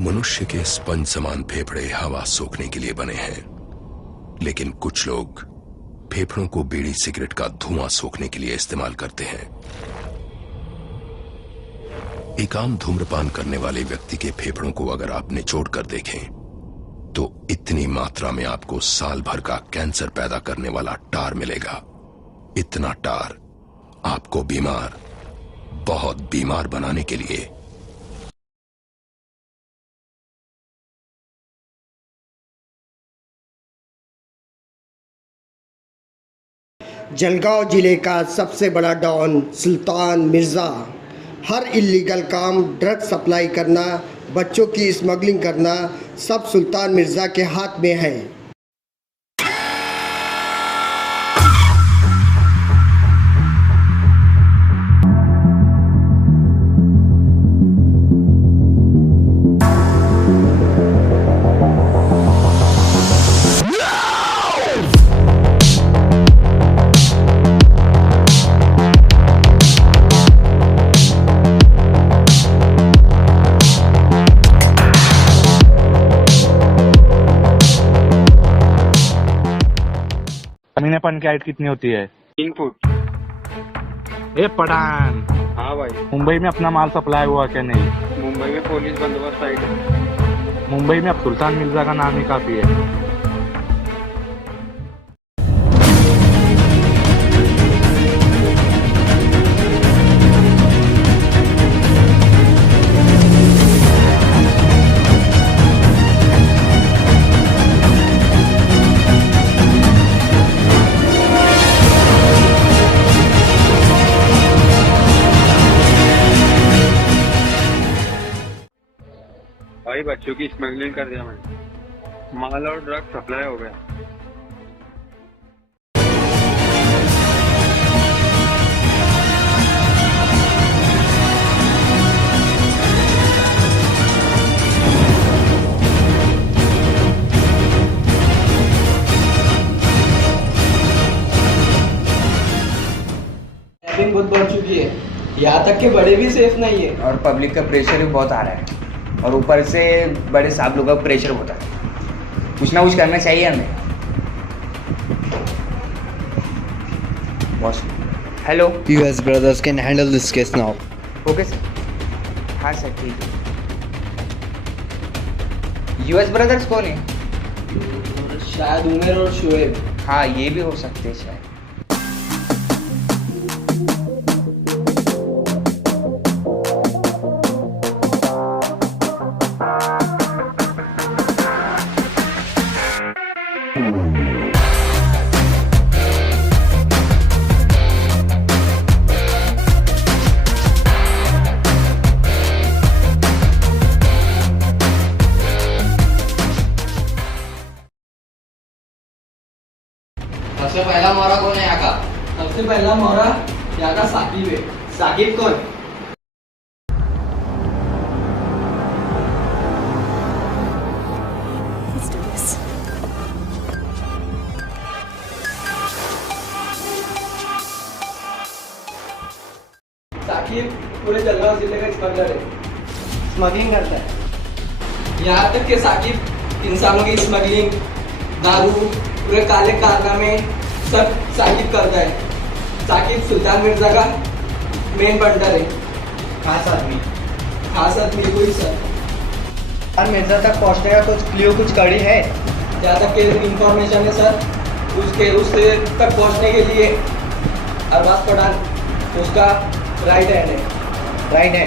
मनुष्य के स्पंज समान फेफड़े हवा सोखने के लिए बने हैं, लेकिन कुछ लोग फेफड़ों को बीड़ी सिगरेट का धुआं सोखने के लिए इस्तेमाल करते हैं। एक आम धूम्रपान करने वाले व्यक्ति के फेफड़ों को अगर आप निचोड़ कर देखें तो इतनी मात्रा में आपको साल भर का कैंसर पैदा करने वाला टार मिलेगा। इतना टार आपको बीमार, बहुत बीमार बनाने के लिए। जलगांव जिले का सबसे बड़ा डॉन सुल्तान मिर्ज़ा हर इलीगल काम, ड्रग सप्लाई करना, बच्चों की स्मगलिंग करना, सब सुल्तान मिर्ज़ा के हाथ में है। मीनापन की हाइट कितनी होती है? 3 फुट। ए पठान, हाँ भाई। मुंबई में अपना माल सप्लाई हुआ क्या नहीं? मुंबई में पुलिस बंदोबस्त साइड है। मुंबई में अब सुल्तान मिर्जा का नाम ही काफी है। भाई बच्चों की स्मगलिंग कर दिया मैंने, माल और ड्रग सप्लाई हो गया। ट्रैफिक बहुत बढ़ चुकी है, यहाँ तक कि बड़े भी सेफ नहीं है और पब्लिक का प्रेशर भी बहुत आ रहा है और ऊपर से बड़े साहब लोगों का प्रेशर होता है। कुछ ना कुछ करना चाहिए हमें। Boss hello, US brothers can handle this case now. Okay sir. हाँ सर ठीक है। US ब्रदर्स कौन है? शायद उमेर और शोएब। हाँ ये भी हो सकते हैं शायद। सबसे पहला मोहरा कौन है यहाँ का? सबसे पहला मोहरा यहाँ का साकिब है। साकिब कौन? साकिब पूरे जलगांव जिले का स्मगलर है, स्मगलिंग करता है। यहाँ तक कि साकिब इंसानों की स्मगलिंग, दारू, पूरे काले कारनामे सब साकिब करता है। साकिब सुल्तान मिर्जा का मेन बंडर है। खास आदमी कोई सर। सुल्तान मिर्ज़ा तक पहुँचने का कुछ क्लियर, कुछ कड़ी है? जहाँ तक के इंफॉर्मेशन है सर, उससे तक पहुँचने के लिए अरबाज पठान उसका राइट हैंड है।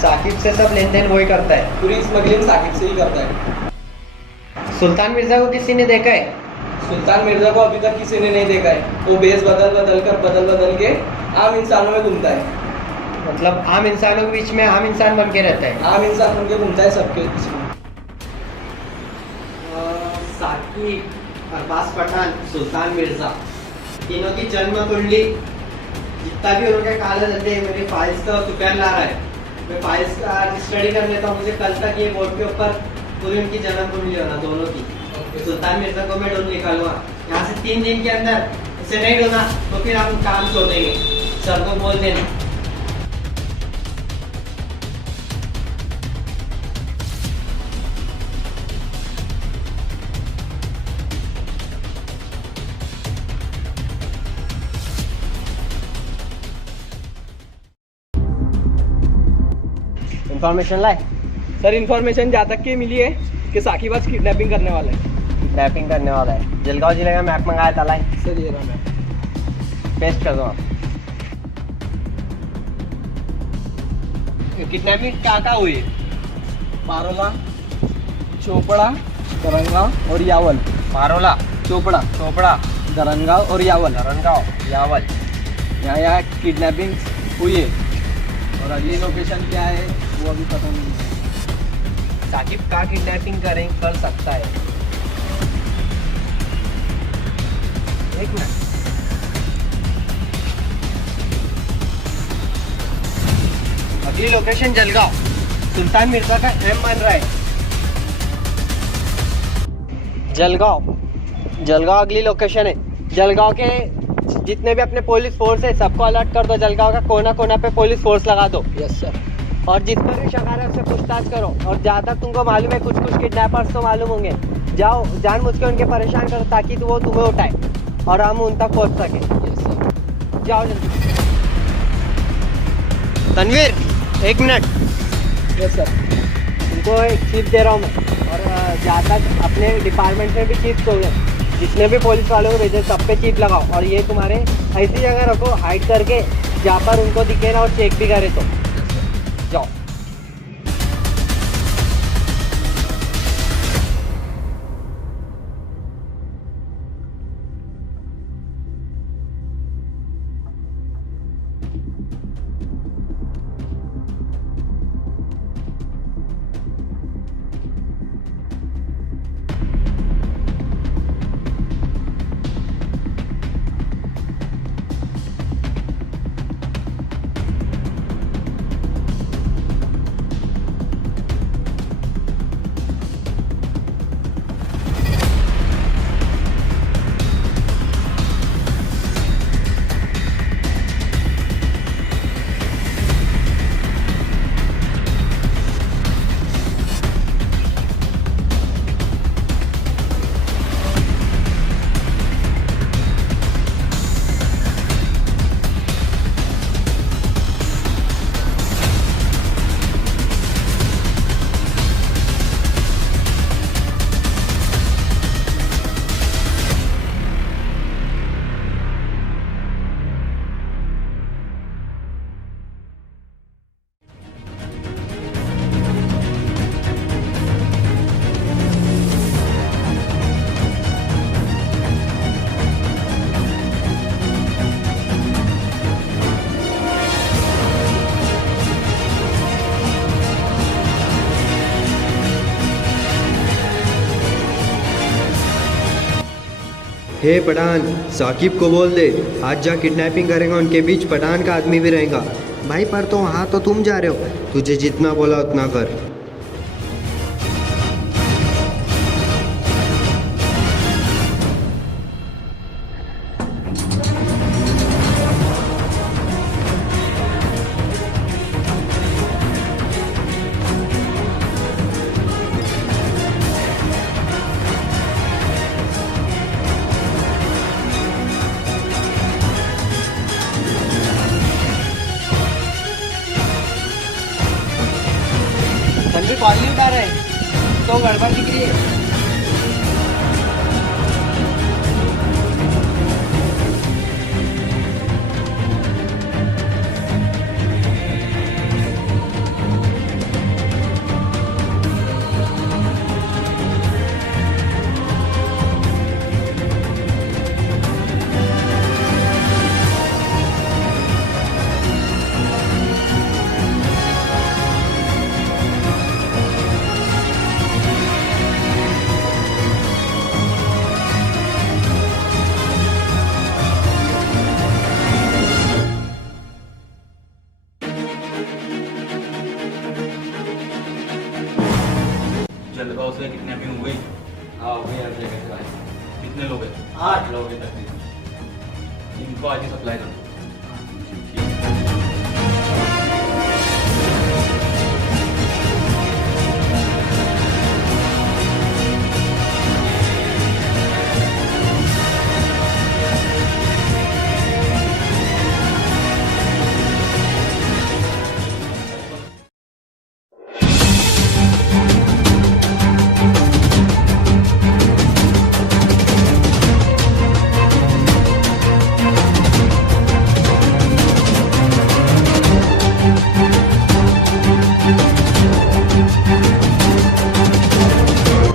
साकिब से सब लेन देन वही करता है। पूरी स्मगलिंग साकिब से ही करता है। सुल्तान मिर्ज़ा को किसी ने देखा है? सुल्तान मिर्जा को अभी तक किसी ने नहीं देखा है। वो बेस बदल के आम इंसानों में घूमता है। मतलब आम इंसानों के बीच में आम इंसान बन के रहता है। आम इंसान बन के घूमता है सबके बीच में। साकिब, अरबाज पठान, सुल्तान मिर्ज़ा, तीनों की जन्म कुंडली, जितना भी उनके कागज रहते हैं, मेरी फाइल्स तो सुपैर ला रहा है। मैं फाइल्स का स्टडी कर लेता हूँ। मुझे कल तक ये बोर्ड के ऊपर पूरी उनकी जन्म कुंडली होना, दोनों की। सुल्तान मिर्ज़ा को मैं ढूंढ निकालूंगा यहाँ से 3 दिन के अंदर। इसे नहीं ढूंढा तो फिर हम काम छोड़ देंगे। सर को बोल देना। इंफॉर्मेशन लाए? सर इन्फॉर्मेशन जहाँ तक की मिली है कि साकिब आज किडनैपिंग करने वाला है। किडनैपिंग करने वाला है। जलगांव जिले का मैप मंगाया था लाए? सर ये रहा मैप। पेस्ट कर दो आप। किडनैपिंग कहाँ हुई है? पारोला, चोपड़ा, धरनगांव और यावल। पारोला, चोपड़ा, चोपड़ा, धरनगांव और यावल। धरनगांव, यावल। यहाँ किडनैपिंग हुई है और अगली लोकेशन क्या है वो अभी पता नहीं है। साकिब का किडनैपिंग कर सकता है। एक मिनट। अगली लोकेशन जलगांव। सुल्तान मिर्जा का एम बन रहा है। जलगांव अगली लोकेशन है। जलगांव के जितने भी अपने पुलिस फोर्स है सबको अलर्ट कर दो। जलगांव का कोना कोना पे पुलिस फोर्स लगा दो। Yes sir. और जिस पर भी शक आ रहा है उससे पूछताछ करो। और जहाँ तक तुमको मालूम है कुछ किडनैपर्स तो मालूम होंगे, जाओ जानबूझ के उनके परेशान करो ताकि वो तुम्हें उठाए और हम उन तक पहुँच सके। Yes sir. जाओ जल्दी। तनवीर, 1 मिनट। Yes sir. तुमको एक चीफ दे रहा हूँ मैं। और जहाँ तक अपने डिपार्टमेंट में भी चीफ हो गए, जितने भी पुलिस वालों को भेजे सब पे चीप लगाओ। और ये तुम्हारे ऐसी जगह रखो हाइड करके जहाँ पर उनको दिखे ना और चेक भी करे। तो जाओ। हे पठान, साकिब को बोल दे आज जा किडनैपिंग करेगा, उनके बीच पठान का आदमी भी रहेगा। भाई पर तो वहाँ तो तुम जा रहे हो, तुझे जितना बोला उतना कर। तनवीर कॉल नहीं उठा रहे तो गड़बड़ दिख रही है। जलगांव से किडनैपिंग हुई। हाँ हुई हर जगह से भाई। कितने लोग हैं? 8 लोग हैं तकरीबन। इनको आज ही सप्लाई कर दो।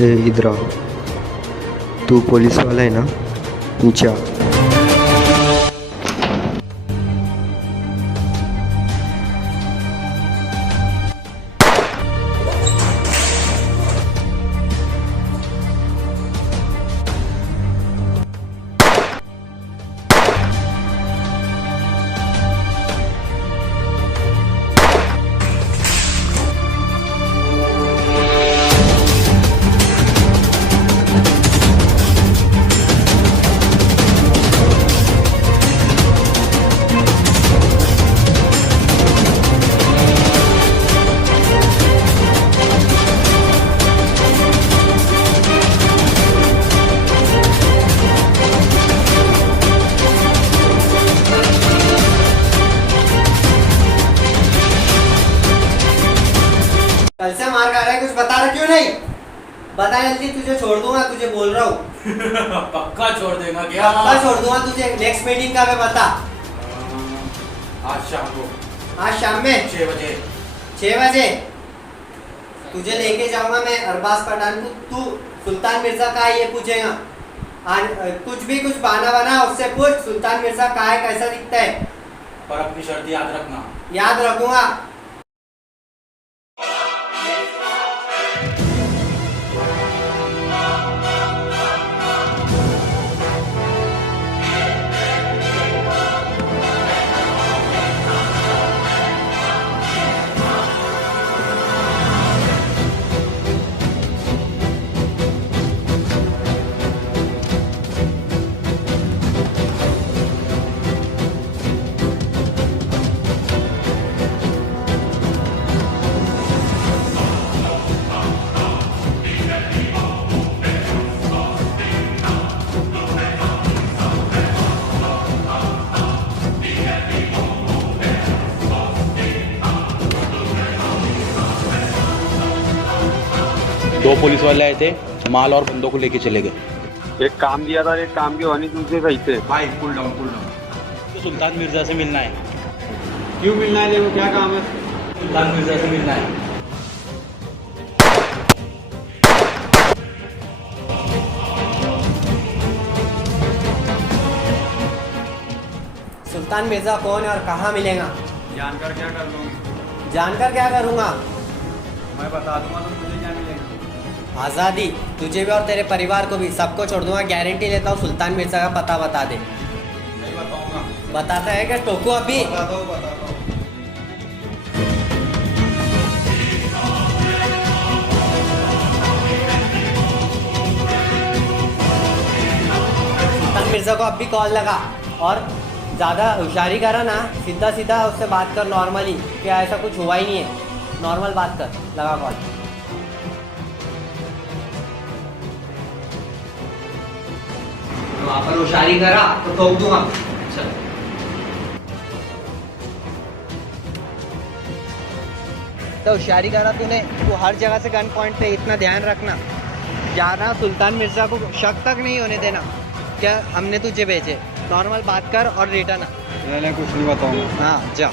ए इधर आ। तू पुलिस वाला है ना, नीचे आ। कल से मार खा रहा है, कुछ बता रहा क्यों नहीं? बता जल्दी, तुझे छोड़ दूंगा, तुझे बोल रहा हूँ। पक्का छोड़ देगा क्या? पक्का छोड़ दूंगा तुझे। नेक्स्ट मीटिंग कब है बता? आज शाम को आज शाम में 6 बजे। 6 बजे तुझे लेके जाऊंगा मैं अरबाज पठान को। तू सुल्तान मिर्जा का है ये पूछेगा। कुछ भी कुछ बहाना बना उससे पूछ, सुल्तान मिर्जा का है, कैसा दिखता है। पर अपनी शर्त याद रखना। याद रखूंगा। दो पुलिस वाले आए थे, माल और बंदों को लेके चले गए। एक काम दिया था, एक काम की होनी दूसरे सही थे। भाई कूल डाउन कूल डाउन। तो सुल्तान मिर्जा से मिलना है। क्यों मिलना है? देखो क्या काम है। सुल्तान मिर्जा से मिलना है। सुल्तान मिर्जा कौन है और कहाँ मिलेगा? जानकर क्या कर लूँगी? जानकर क्या करूँगा? मैं बता दूंगा तो मुझे क्या मिलेगा? आज़ादी। तुझे भी और तेरे परिवार को भी, सबको छोड़ दूंगा। गारंटी लेता हूँ। सुल्तान मिर्जा का पता बता दे। नहीं बताऊंगा। बताता है क्या? टोकू अभी। बताता हूँ। सुल्तान मिर्जा को अभी कॉल लगा और ज़्यादा होशियारी करा ना, सीधा सीधा उससे बात कर नॉर्मली, क्या ऐसा कुछ हुआ ही नहीं है। नॉर्मल बात कर। लगा कॉल। वहाँ पर होशियारी करा तो ठोक दूंगा। चल। तो होशियारी करा तूने, तू हर जगह से गन पॉइंट पे, इतना ध्यान रखना। जाना सुल्तान मिर्जा को शक तक नहीं होने देना क्या हमने तुझे भेजे। नॉर्मल बात कर और रिटर्न आ। मैंने कुछ नहीं बताऊंगा। हाँ जा।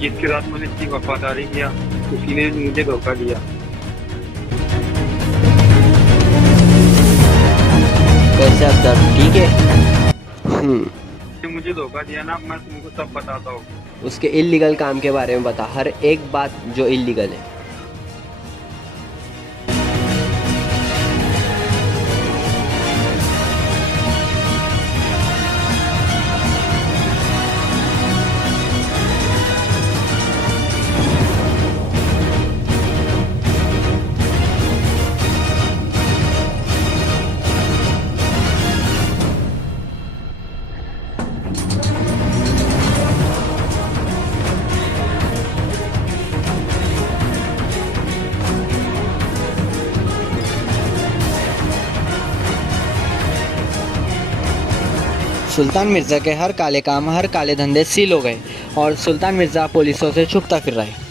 जिसके साथ मैंने इतनी वफादारी किया, उसी ने मुझे धोखा दिया। कैसे अब्दुल, ठीक है? मुझे धोखा दिया ना, मैं तुमको सब बताता हूँ। उसके इल्लीगल काम के बारे में बता, हर एक बात जो इल्लीगल है। सुल्तान मिर्ज़ा के हर काले काम, हर काले धंधे सील हो गए और सुल्तान मिर्ज़ा पुलिसों से छुपता फिर रहा है।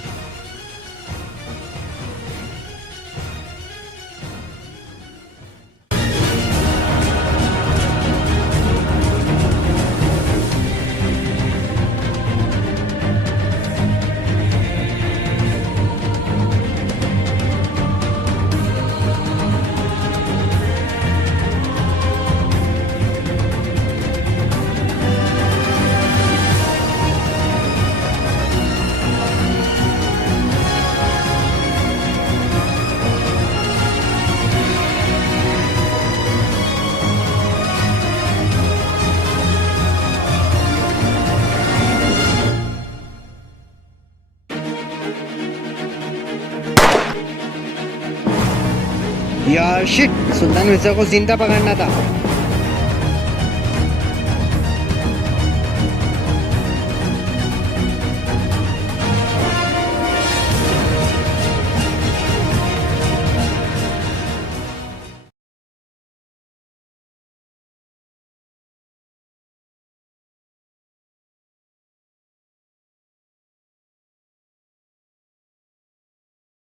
यार शिट, सुल्तान मिर्ज़ा को जिंदा पकड़ना था।